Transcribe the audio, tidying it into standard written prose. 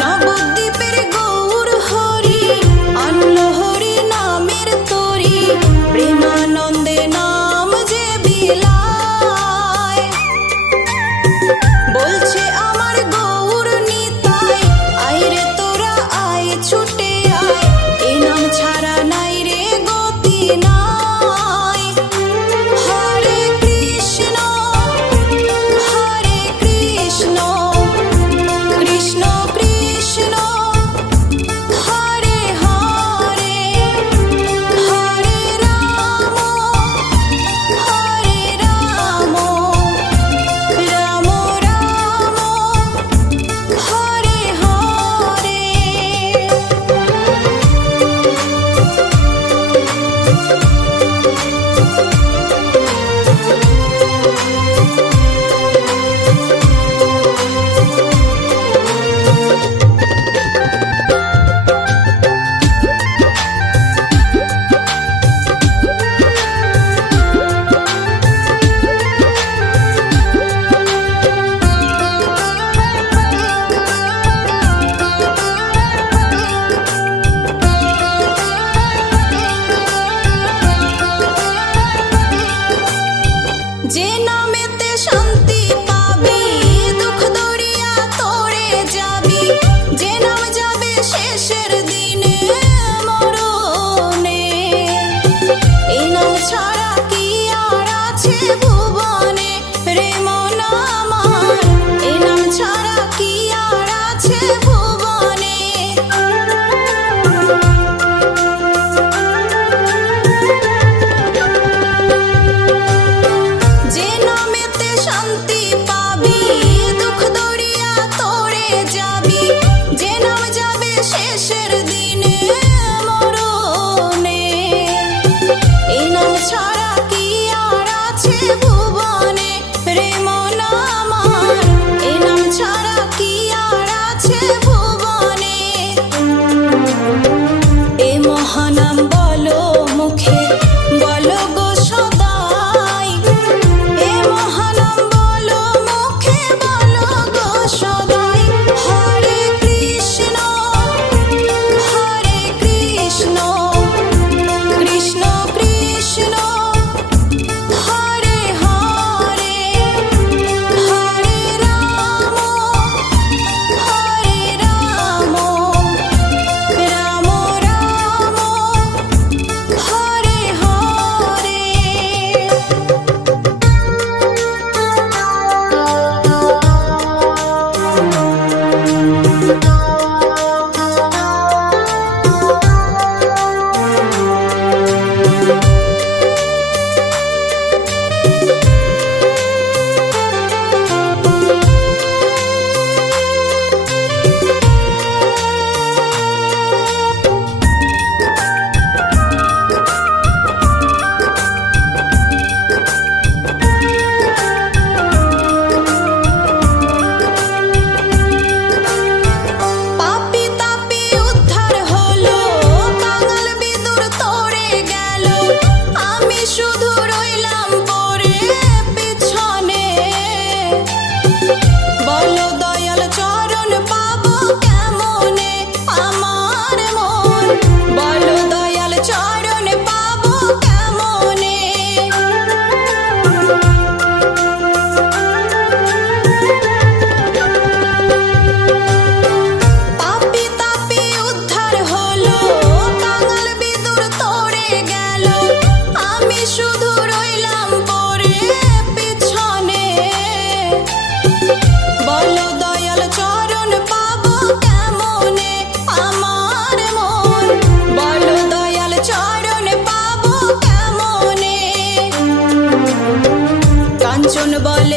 নবদ্বীপের গৌর হরি আনলো হরি নামের তরি, প্রেমানন্দে নাম যে বিলায়। বলছে আমার গৌর নিতাই, আইরে তোরা আয় ছুটে আয়, এ নাম ছাড়া নাই রে গতি নাই। হরে কৃষ্ণ কৃষ্ণ কৃষ্ণ হরে হরে, হরে রাম রাম রাম হরে হরে। যে নামেতে শান্তি পাবি, দুঃখ দরিয়া তোড়ে যাবি, যে নাম যাবে শেষের দিনে মরণে। এই নাম ছাড়া কি আর আছে ভুবনে রে মন আমার, এই নাম ছাড়া কি আর আছে ভুবনে। যে নামেতে শান্তি পাবি, দুঃখ দরিয়া তোড়ে যাবি, যে নাম যাবে শেষের দিনে মরণে। এই নাম ছাড়া কি আর আছে ভুবনে রে মন আমার, এই নাম ছাড়া কি আর আছে ভুবনে। এ মহানাম বলো মুখে, বলো গো সদাই, এ মহানাম বলো মুখে, বলো গো সদাই। হরে কৃষ্ণ কৃষ্ণ কৃষ্ণ হরে হরে, হরে রাম রাম রাম হরে হরে। পাপি তাপি উদ্ধার হলো, কাঙাল বিদুর তোড়ে গেল, আমি শুধু রইলাম পড়ে পিছনে। বলো দয়াল চরণ পাবো কেমনে আমার মন, বলো দয়াল চরণ পাবো কেমনে। পাপি তাপি উদ্ধার হলো, কাঙাল বিদুর তোড়ে গেল, আমি শুধু রইলাম পড়ে পিছনে। বলো দয়াল চরণ পাবো কেমনে আমার মন, বলো দয়াল চরণ পাবো কেমনে। কাঞ্চন বলে